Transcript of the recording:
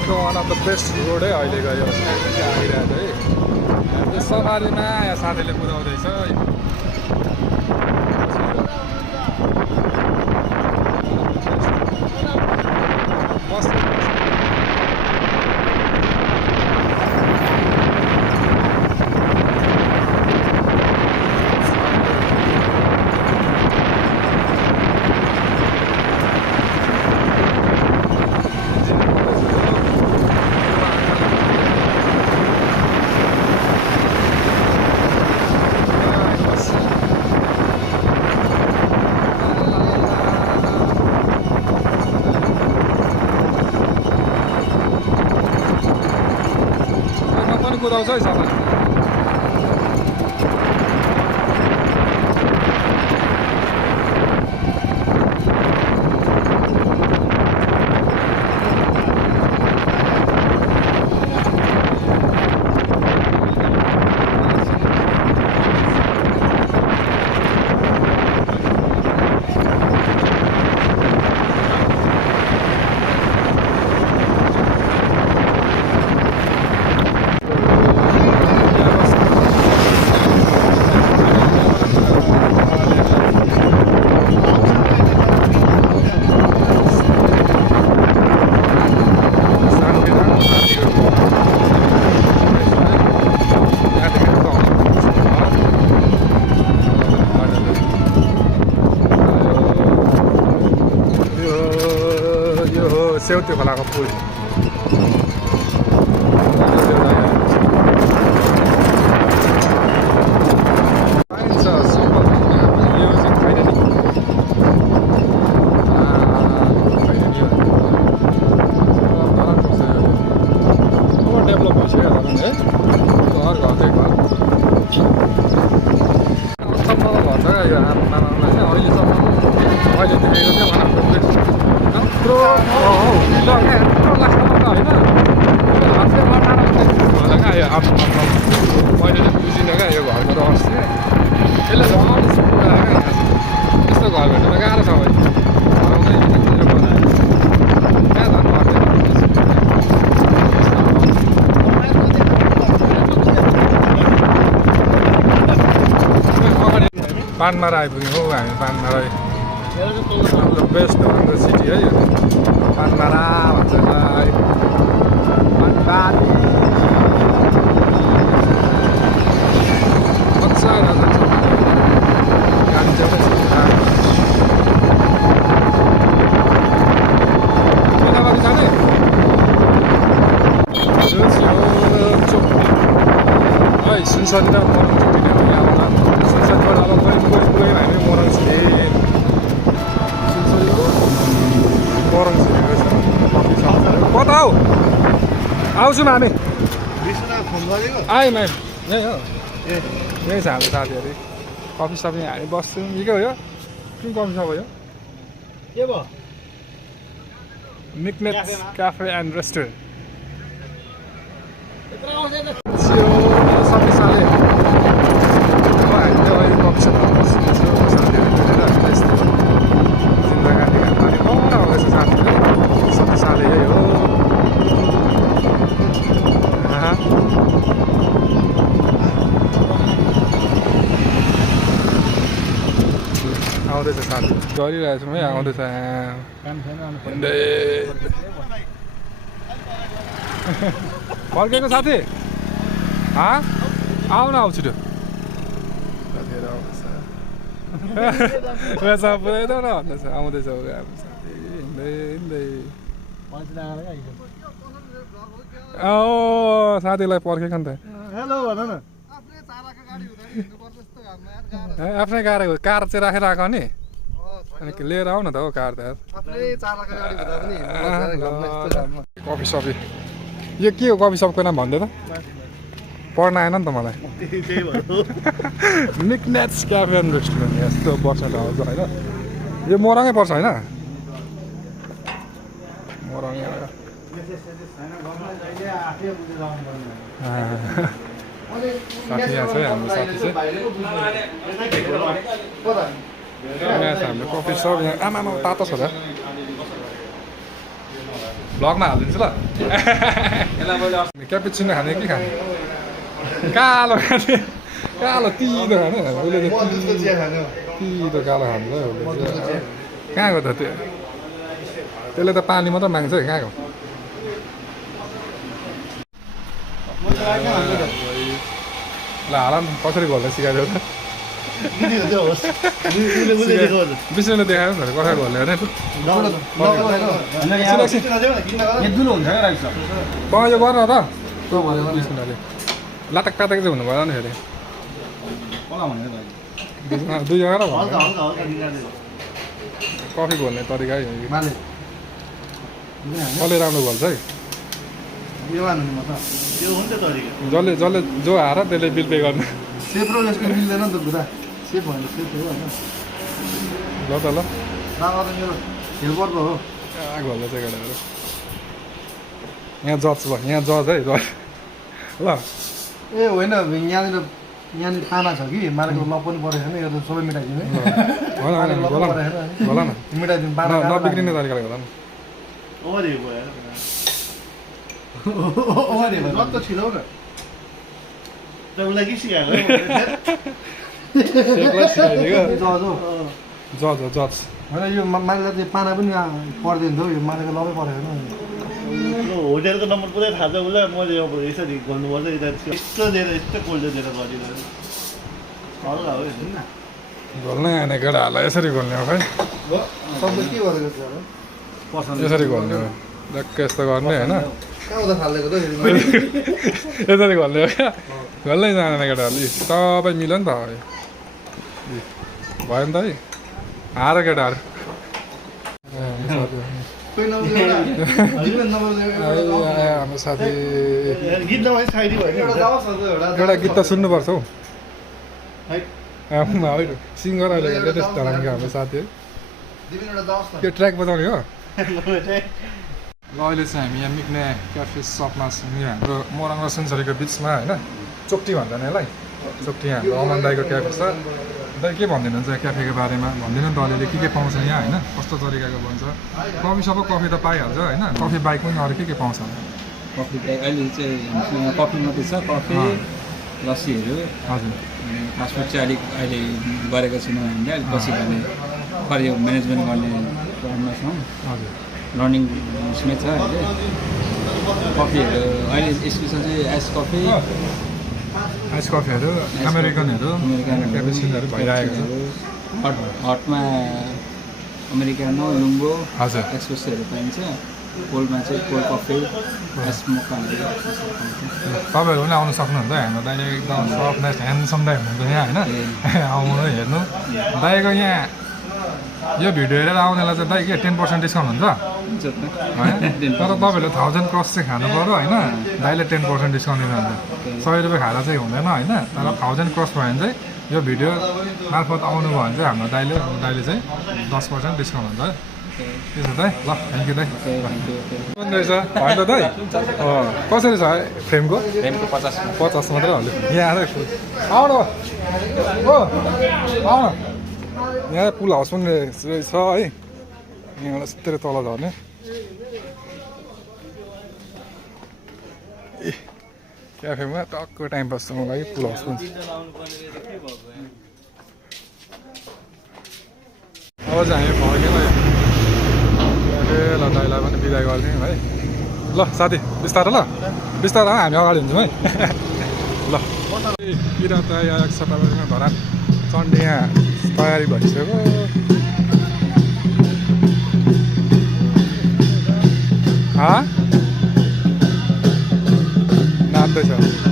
भुटानको one of the best road है अहिलेको यो आइरहेको है यो सवारीमा यहाँ साथीले कुदाउँदैछ कुदाउँछ है सबै सेउते खोलाको पुल पाइन्छ सिम्पल यो चाहिँ खैरेनी ओभर डेभलप भइसक्यो है घर घरकै घर अचम्म त भन्छ क्या यो आमालाई चाहिँ अहिलेसम्म मैले देखेको चाहिँ यत्रो मैले चाहिँ बुझिनँ क्या यो घरको रहस्य यसले झन् यस्तो घर भेट्न गाह्रो छ भाइ पानमारा आइपुग्यौँ हौ हामी पानमारा बेस्ट भनेको सिटी है यो पानमारा भन्छ सुनसरी र मरङ चुकिने हो यहाँ सुनसरीबाट अब पुगेन हामी मरङ छिरे मरङ छिरेको छ कता हौ आउँछौँ हामी आयौँ आयौँ यहीँ हो यहीँ छ हाम्रो साथीहरू कफी सपी हामी बस्छौँ निकै हो यो कुन कफी सप हो यो के भयो मिकनेट्स क्याफे एन्ड रेस्टुरेन्ट शक्तिशाली हामीले अहिले कफी सपमा बस्दैछौँ साथीहरू भेटेर यस्तो जिन्दगानीका बारे आउँदैछ साथीहरू शक्तिशाली यही हो आउँदैछ साथी गरिरहेछौँ है आउँदैछ फर्केको साथी आउन आउँछ त्यो साथीहरू आउँदैछ पुऱ्याइदेऊ न भन्दैछ आउँदैछ हाम्रो साथी हिँड्दै हिँड्दै साथीलाई पर्खेको नि त हेलो भन न आफ्नै गाडीको कार चाहिँ राखेर आएको नि अनि लिएर आऊ न त हो कार त कफी सपी यो के हो कफी सपको नाम भन्दै त पढ्न आएन नि त मलाई मिकनेट्स क्याफे एन्ड रेस्टुरेन्ट यस्तो बस्ने ठाउँ छ होइन यो मरङै पर्छ होइन मरङै आयो साथी यहाँ छ हाम्रो साथी चाहिँ यहाँ छ हाम्रो कफी सप यहाँ आमामा तातो छ त भ्लगमा हालिदिन्छु ल क्यापुचिनो खाने के खाने कालो खाने कालो तितो खाने उसले त तितो कालो खान्छ कहाँको त त्यो त्यसले त पानी मात्रै माग्छ है कहाँको ल हाल न कसरी घोल्न सिकाइदियो त विष्णुले देखायो नि त कसरी घोल्ने भने यो गर त विष्णुले लातक पातक चाहिँ हुनु भएन नि फेरि दुईजना र कफी घोल्ने तरिका है कसले राम्रो घोल्छ है जसले जसले जो हार त्यसले बिल पे गर्ने सेप र यसको मिल्दैन नि त कुरा सेप होइन सेप हो होइन ल त ल नभए त मेरो हेल्पर पो हो घोल्दा चाहिँ केटाहरू यहाँ जज भयो यहाँ जज है जज ल ए होइन यहाँनिर पाना छ कि मारेको ल पनि परेको छैन यो त सबै मिठाइदिनु होला न मिठाइदिनु पाना नबिग्रिने तरिकाले होला नि रक्त छिलौ न जज जज होइन यो मारेको चाहिँ पाना पनि पर्दैन थियो यो मारेको लबै परेको छैन होटेलको नम्बर पुरै थाहा छ उसलाई मैले अब यसरी गर्नुपर्छ यता यस्तो दिएर यस्तो कोल्ड दिएर गरिदिनु हल्ला हो घोल्नै आएन केटाहरूलाई यसरी घोल्ने हो खै सबै के गरेको छ यसरी घोल्ने हो डक्क यस्तो गर्ने होइन कहाँ उता फालिदिएको त यसरी घोल्ने हो क्या घोल्नै जाँदैन केटाहरूले सबै मिल्यो नि त भयो नि त है हार केटाहरू हाम्रो साथी गीत नभए खाइदियो एउटा गीत त सुन्नुपर्छ हौ होइन सिङ्गर अहिले लेटेस्ट धरानको हाम्रो साथी है त्यो ट्र्याक बजाउने हो ल अहिले चाहिँ हामी यहाँ मिक्ने क्याफे सपमा छौँ यहाँ हाम्रो मोरङ र सुनसरीको बिचमा होइन चोक्टी भन्छन् यसलाई चोक्टी हाम्रो अमन दाईको क्याफे छ दाइ के भनिदिनुहुन्छ क्याफेको बारेमा भनिदिनु नि त अलिअलि के पाउँछ यहाँ होइन कस्तो तरिकाको भन्छ कफी सबै कफी त पाइहाल्छ होइन कफी बाइक पनि अरू के पाउँछ कफी अहिले चाहिँ हामीसँग कफी मात्रै छ कफी लस्सीहरू हजुर फास्टफुड चाहिँ अलिक अहिले गरेको छैनौँ हामीले अलिक पछि गर्ने खै म्यानेजमेन्ट गर्ने प्लानमा छौँ हजुर लर्निङ उसमै छ अहिले कफीहरू अहिले स्पेसल चाहिँ आइस कफी आइस कफीहरू अमेरिकनहरू क्यापेचिनोहरू भइरहेको छ हटमा अमेरिकानो लुङ्गो हजुर एक्सप्रेसोहरू पाइन्छ कोल्डमा चाहिँ कोल्ड कफी आइस मोक्काहरू तपाईँहरू पनि आउनु सक्नुहुन्छ हाम्रो दाइ एकदम सफ्टनेस ह्यान्डसम दाइ हुनुहुन्छ यहाँ होइन आउनु हेर्नु दाइको यहाँ यो भिडियो हेरेर आउनेलाई चाहिँ दाइ के 10% डिस्काउन्ट हुन्छ होइन तर तपाईँहरूले 1000 क्रस चाहिँ खानु पऱ्यो होइन दाइले 10% डिस्काउन्ट दिनुहुन्छ 100 रुपियाँ खाएर चाहिँ हुँदैन होइन तर 1000 क्रस भयो भने चाहिँ यो भिडियो मार्फत आउनुभयो भने चाहिँ हाम्रो दाइले चाहिँ 10% डिस्काउन्ट हुन्छ है त्यसो दाइ ल थ्याङ्क यू दाइ रहेछ होइन त दाइ कसरी छ फ्रेमको 50 मात्रै हाल्यो यहाँ आएर आउनु हो आउन यहाँ पुल हाउस पनि रहेछ है यहाँबाट सिधै तल झर्ने ए क्याफेमा टक्क टाइम पास गर्नुको लागि पुल हाउस पनि अब चाहिँ हामी फर्क्यौँ क्याफे ल दाइलाई पनि बिदा गरिदिउँ है ल साथी बिस्तारो हामी अगाडि हुन्छौँ है ल किरात आएको छ तपाईँको धरान चण्डी यहाँ तयारी भइसक्यो नाच्दैछ